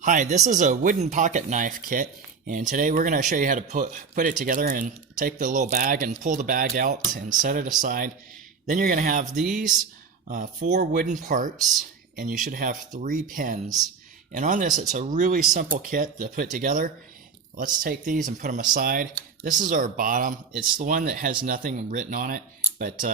Hi, this is a wooden pocket knife kit, and today we're going to show you how to put it together and take the little bag and pull the bag out and set it aside. Then you're going to have these 4 wooden parts, and you should have 3 pins. And on this, it's a really simple kit to put together. Let's take these and put them aside. This is our bottom. It's the one that has nothing written on it, but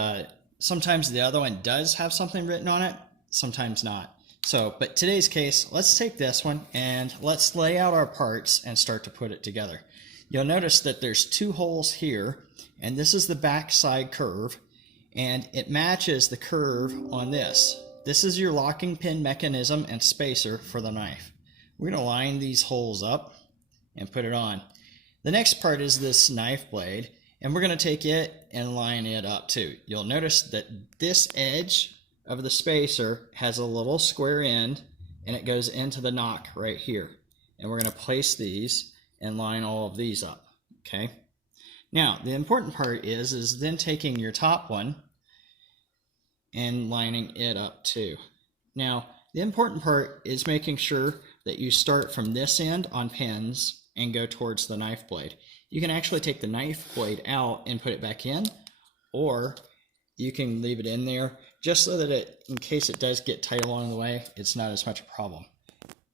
sometimes the other one does have something written on it, sometimes not. But today's case, let's take this one and let's lay out our parts and start to put it together. You'll notice that there's 2 holes here, and this is the back side curve, and it matches the curve on this. This is your locking pin mechanism and spacer for the knife. We're going to line these holes up and put it on. The next part is this knife blade, and we're going to take it and line it up too. You'll notice that this edge of the spacer has a little square end, and it goes into the nock right here. And we're going to place these and line all of these up. Okay. Now the important part is then taking your top one and lining it up too. Now the important part is making sure that you start from this end on pins and go towards the knife blade. You can actually take the knife blade out and put it back in, or you can leave it in there just so that in case it does get tight along the way, it's not as much a problem.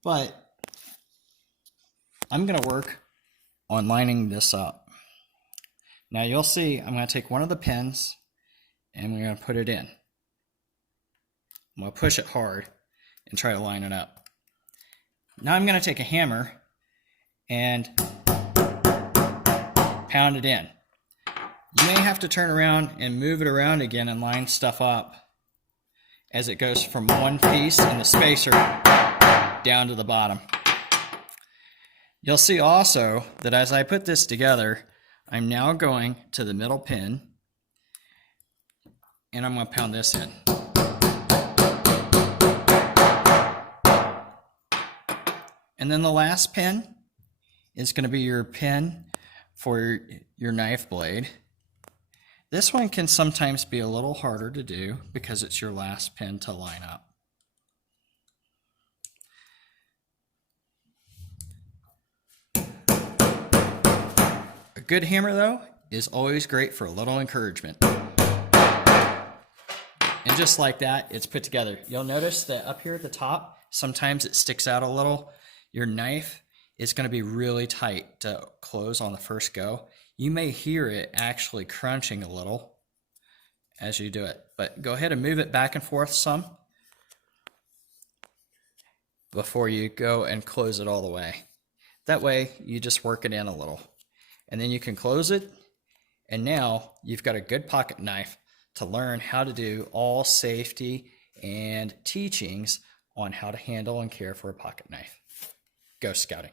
But I'm going to work on lining this up. Now you'll see I'm going to take one of the pins and we're going to put it in. I'm going to push it hard and try to line it up. Now I'm going to take a hammer and pound it in. You may have to turn around and move it around again and line stuff up as it goes from one piece in the spacer down to the bottom. You'll see also that as I put this together, I'm now going to the middle pin and I'm going to pound this in. And then the last pin is going to be your pin for your knife blade. This one can sometimes be a little harder to do because it's your last pin to line up. A good hammer, though, is always great for a little encouragement. And just like that, it's put together. You'll notice that up here at the top, sometimes it sticks out a little. Your knife is going to be really tight to close on the first go. You may hear it actually crunching a little as you do it, but go ahead and move it back and forth some before you go and close it all the way. That way you just work it in a little and then you can close it, and now you've got a good pocket knife to learn how to do all safety and teachings on how to handle and care for a pocket knife. Go scouting.